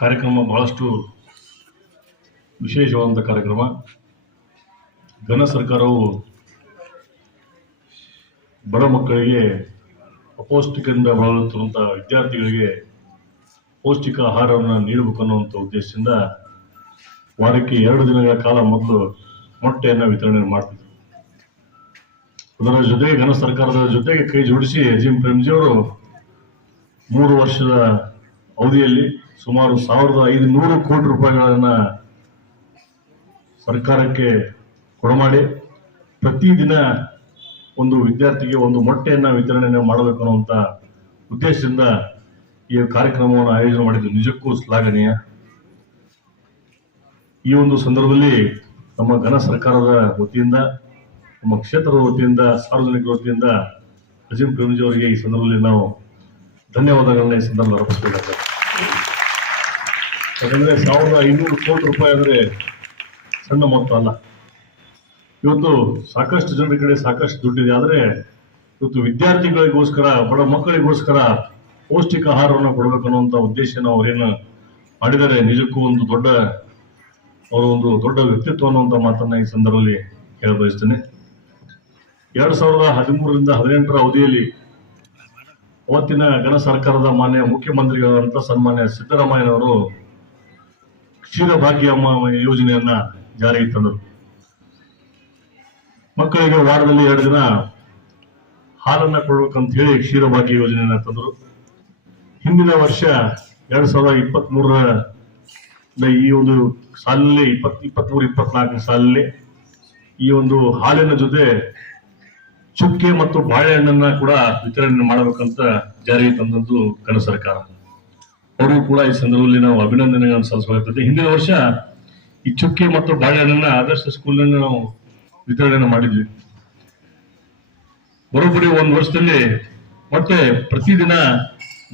ಕಾರ್ಯಕ್ರಮ ಬಹಳಷ್ಟು ವಿಶೇಷವಾದಂಥ ಕಾರ್ಯಕ್ರಮ. ಘನ ಸರ್ಕಾರವು ಬಡ ಮಕ್ಕಳಿಗೆ ಅಪೌಷ್ಟಿಕದಿಂದ ಬಳಲುತ್ತಿರುವಂಥ ವಿದ್ಯಾರ್ಥಿಗಳಿಗೆ ಪೌಷ್ಟಿಕ ಆಹಾರವನ್ನು ನೀಡಬೇಕು ಅನ್ನುವಂಥ ಉದ್ದೇಶದಿಂದ ವಾರಕ್ಕೆ ಎರಡು ದಿನಗಳ ಕಾಲ ಮೊದಲು ಮೊಟ್ಟೆಯನ್ನು ವಿತರಣೆ ಮಾಡ್ತಿದ್ರು. ಅದರ ಜೊತೆಗೆ ಘನ ಸರ್ಕಾರದ ಜೊತೆಗೆ ಕೈ ಜೋಡಿಸಿ ಅಜೀಂ ಪ್ರೇಮ್ಜಿಯವರು ಮೂರು ವರ್ಷದ ಅವಧಿಯಲ್ಲಿ ಸುಮಾರು ಸಾವಿರದ ಐದುನೂರು ಕೋಟಿ ರೂಪಾಯಿಗಳನ್ನು ಸರ್ಕಾರಕ್ಕೆ ಕೊಡಮಾಡಿ ಪ್ರತಿದಿನ ಒಂದು ವಿದ್ಯಾರ್ಥಿಗೆ ಒಂದು ಮೊಟ್ಟೆಯನ್ನು ವಿತರಣೆ ಮಾಡಬೇಕು ಅನ್ನುವಂಥ ಉದ್ದೇಶದಿಂದ ಈ ಕಾರ್ಯಕ್ರಮವನ್ನು ಆಯೋಜನೆ ಮಾಡಿದ್ದು ನಿಜಕ್ಕೂ ಶ್ಲಾಘನೀಯ. ಈ ಒಂದು ಸಂದರ್ಭದಲ್ಲಿ ನಮ್ಮ ಘನ ಸರ್ಕಾರದ ವತಿಯಿಂದ, ನಮ್ಮ ಕ್ಷೇತ್ರದ ವತಿಯಿಂದ, ಸಾರ್ವಜನಿಕರ ವತಿಯಿಂದ ಅಜಿಂ ಪ್ರೇಮ್ಜಿ ಅವರಿಗೆ ಈ ಸಂದರ್ಭದಲ್ಲಿ ನಾವು ಧನ್ಯವಾದಗಳನ್ನ ಈ ಸಂದರ್ಭದಲ್ಲಿ ಅರ್ಪಿಸಬೇಕಾಗ್ತದೆ ಯಾಕಂದ್ರೆ ಸಾವಿರದ ಐನೂರು ಕೋಟಿ ರೂಪಾಯಿ ಅಂದ್ರೆ ಸಣ್ಣ ಮೊತ್ತ ಅಲ್ಲ. ಇವತ್ತು ಸಾಕಷ್ಟು ಜನರ ಕಡೆ ಸಾಕಷ್ಟು ದುಡ್ಡಿದೆ. ಆದ್ರೆ ಇವತ್ತು ವಿದ್ಯಾರ್ಥಿಗಳಿಗೋಸ್ಕರ, ಬಡ ಮಕ್ಕಳಿಗೋಸ್ಕರ ಪೌಷ್ಟಿಕ ಆಹಾರವನ್ನು ಕೊಡಬೇಕು ಅನ್ನುವಂಥ ಉದ್ದೇಶನ ಅವರೇನು ಮಾಡಿದರೆ ನಿಜಕ್ಕೂ ಒಂದು ದೊಡ್ಡ, ಅವರ ಒಂದು ದೊಡ್ಡ ವ್ಯಕ್ತಿತ್ವ ಅನ್ನುವಂಥ ಮಾತನ್ನ ಈ ಸಂದರ್ಭದಲ್ಲಿ ಹೇಳ ಬಯಸ್ತೇನೆ. ಎರಡ್ ಸಾವಿರದ ಹದಿಮೂರರಿಂದ ಹದಿನೆಂಟರ ಅವಧಿಯಲ್ಲಿ ಅವತ್ತಿನ ಗಣ ಸರ್ಕಾರದ ಮಾನ್ಯ ಮುಖ್ಯಮಂತ್ರಿಗಳಾದಂತ ಸನ್ಮಾನ್ಯ ಸಿದ್ದರಾಮಯ್ಯನವರು ಕ್ಷೀರಭಾಗ್ಯ ಅಮ್ಮ ಯೋಜನೆಯನ್ನ ಜಾರಿಗೆ ತಂದರು. ಮಕ್ಕಳಿಗೆ ವಾರದಲ್ಲಿ ಎರಡು ದಿನ ಹಾಲನ್ನ ಕೊಡ್ಬೇಕಂತ ಹೇಳಿ ಕ್ಷೀರಭಾಗ್ಯ ಯೋಜನೆಯನ್ನ ತಂದರು. ಹಿಂದಿನ ವರ್ಷ ಎರಡ್ ಸಾವಿರದ ಇಪ್ಪತ್ತ್ ಮೂರರ ಈ ಒಂದು ಸಾಲಿನಲ್ಲಿ ಇಪ್ಪತ್ ಇಪ್ಪತ್ಮೂರು ಇಪ್ಪತ್ನಾಲ್ಕನೇ ಸಾಲಿನಲ್ಲಿ ಈ ಒಂದು ಹಾಲಿನ ಜೊತೆ ಚುಕ್ಕೆ ಮತ್ತು ಬಾಳೆಹಣ್ಣನ್ನ ಕೂಡ ವಿತರಣೆ ಮಾಡಬೇಕಂತ ಜಾರಿಗೆ ತಂದದ್ದು ಘನ ಸರ್ಕಾರ. ಅವರು ಕೂಡ ಈ ಸಂದರ್ಭದಲ್ಲಿ ನಾವು ಅಭಿನಂದನೆಗಳನ್ನು ಸಲ್ಲಿಸಬೇಕಾಗ್ತದೆ. ಹಿಂದಿನ ವರ್ಷ ಈ ಚುಕ್ಕೆ ಮತ್ತು ಬಾಳೆಹಣ್ಣನ್ನು ಆದರ್ಶ ಸ್ಕೂಲ್ನಲ್ಲಿ ನಾವು ವಿತರಣೆ ಮಾಡಿದ್ವಿ. ಬರೋಬ್ಬರಿ ಒಂದು ವರ್ಷದಲ್ಲಿ ಮತ್ತೆ ಪ್ರತಿದಿನ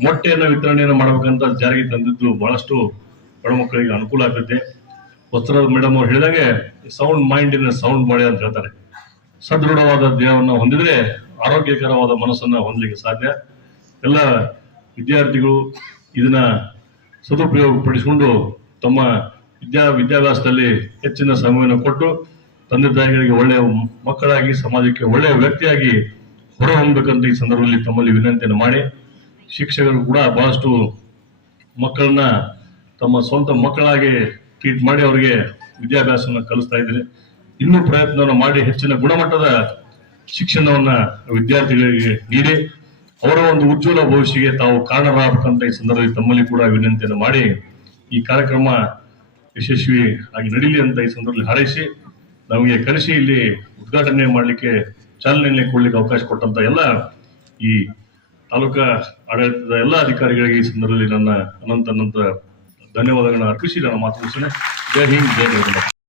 ಮೊಟ್ಟೆಯನ್ನು ವಿತರಣೆಯನ್ನು ಮಾಡಬೇಕಂತ ಜಾರಿಗೆ ತಂದಿದ್ದು ಬಹಳಷ್ಟು ಮಕ್ಕಳಿಗೆ ಅನುಕೂಲ ಆಗುತ್ತೆ. ವಸ್ತ್ರ ಮೇಡಮ್ ಅವ್ರು ಹೇಳಿದಾಗೆ ಸೌಂಡ್ ಮೈಂಡ್ ಸೌಂಡ್ ಬಾಡಿ ಅಂತ ಹೇಳ್ತಾರೆ. ಸದೃಢವಾದ ದೇಹವನ್ನು ಹೊಂದಿದ್ರೆ ಆರೋಗ್ಯಕರವಾದ ಮನಸ್ಸನ್ನು ಹೊಂದಲಿಕ್ಕೆ ಸಾಧ್ಯ. ಎಲ್ಲ ವಿದ್ಯಾರ್ಥಿಗಳು ಇದನ್ನ ಸದುಪಯೋಗ ಪಡಿಸಿಕೊಂಡು ತಮ್ಮ ವಿದ್ಯಾ ವಿದ್ಯಾಭ್ಯಾಸದಲ್ಲಿ ಹೆಚ್ಚಿನ ಸಮಯವನ್ನು ಕೊಟ್ಟು ತಂದೆ ತಾಯಿಗಳಿಗೆ ಒಳ್ಳೆಯ ಮಕ್ಕಳಾಗಿ, ಸಮಾಜಕ್ಕೆ ಒಳ್ಳೆಯ ವ್ಯಕ್ತಿಯಾಗಿ ಹೊರಹೊಮ್ಮಬೇಕಂತ ಈ ಸಂದರ್ಭದಲ್ಲಿ ತಮ್ಮಲ್ಲಿ ವಿನಂತಿಯನ್ನು ಮಾಡಿ, ಶಿಕ್ಷಕರು ಕೂಡ ಬಹಳಷ್ಟು ಮಕ್ಕಳನ್ನ ತಮ್ಮ ಸ್ವಂತ ಮಕ್ಕಳಾಗಿ ಟ್ರೀಟ್ ಮಾಡಿ ಅವರಿಗೆ ವಿದ್ಯಾಭ್ಯಾಸವನ್ನು ಕಲಿಸ್ತಾ ಇದ್ದಾರೆ. ಇನ್ನೂ ಪ್ರಯತ್ನವನ್ನು ಮಾಡಿ, ಹೆಚ್ಚಿನ ಗುಣಮಟ್ಟದ ಶಿಕ್ಷಣವನ್ನು ವಿದ್ಯಾರ್ಥಿಗಳಿಗೆ ನೀಡಿ ಅವರ ಒಂದು ಉಜ್ವಲ ಭವಿಷ್ಯಕ್ಕೆ ತಾವು ಕಾರಣರಾಗಬೇಕಂತ ಈ ಸಂದರ್ಭದಲ್ಲಿ ತಮ್ಮಲ್ಲಿ ಕೂಡ ವಿನಂತಿಯನ್ನು ಮಾಡಿ ಈ ಕಾರ್ಯಕ್ರಮ ಯಶಸ್ವಿ ಆಗಿ ನಡೀಲಿ ಅಂತ ಈ ಸಂದರ್ಭದಲ್ಲಿ ಹಾರೈಸಿ, ನಮಗೆ ಕರೆಸಿ ಇಲ್ಲಿ ಉದ್ಘಾಟನೆ ಮಾಡಲಿಕ್ಕೆ ಚಾಲನೆ ಕೊಡಲಿಕ್ಕೆ ಅವಕಾಶ ಕೊಟ್ಟಂತ ಎಲ್ಲ ಈ ತಾಲೂಕಾ ಆಡಳಿತದ ಎಲ್ಲ ಅಧಿಕಾರಿಗಳಿಗೆ ಈ ಸಂದರ್ಭದಲ್ಲಿ ನನ್ನ ಅನಂತ ಅನಂತ ಧನ್ಯವಾದಗಳನ್ನು ಅರ್ಪಿಸಿ ನನ್ನ ಮಾತು ಜೈ ಹಿಂದ್, ಜೈ